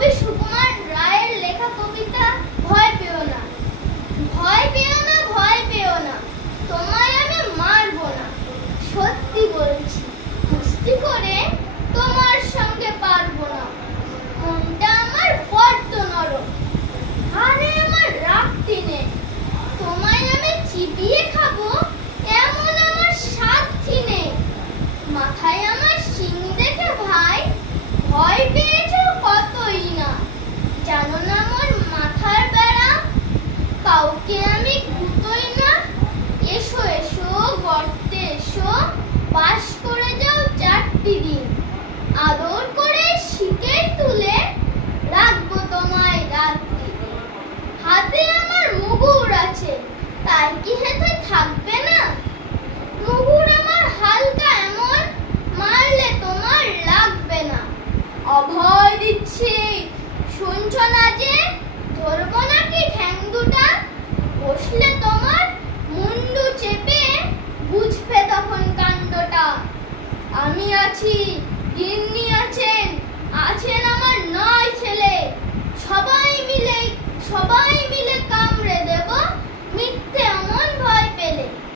কবি সুকুমার রায়ের লেখা কবিতা ভয় পেও না, ভয় পেও না, ভয় পেও না, তোমায় আমি মারবো না। সত্যি বলছি, কুস্তি করে তোমার সঙ্গে পারবো না। মনটা আমার বড্ড নরম, আরে আমার রাগটি নে, তোমায় আমি চিবিয়ে খাবো এমন আমার সাধ্যি নেই। মাথায় আমার শিং দেখে ভাই ভয় পেয়েছো কতই না, জানো না মোর মাথার বেড়া, কাউকে আমি গুতোই না। এসো এসো গর্তে এসো, বাস করে যাও 4টি দিন, আদর করে শিকে তুলে রাখবো তোমায় রাত্রি দিন। হাতে আমার মুগুর আছে, তাই কি হেথে থাকবে না? মুগুর আমার হালকা এমন, মারলে তোমার লাগবে না। অভয় দিচ্ছি, শুনছো না যে? ধরবো নাকি ঠ্যাং দুটা? বসলে তোমার মুন্ডু চেপে বুঝবে তখন কাণ্ডটা। আমি আছি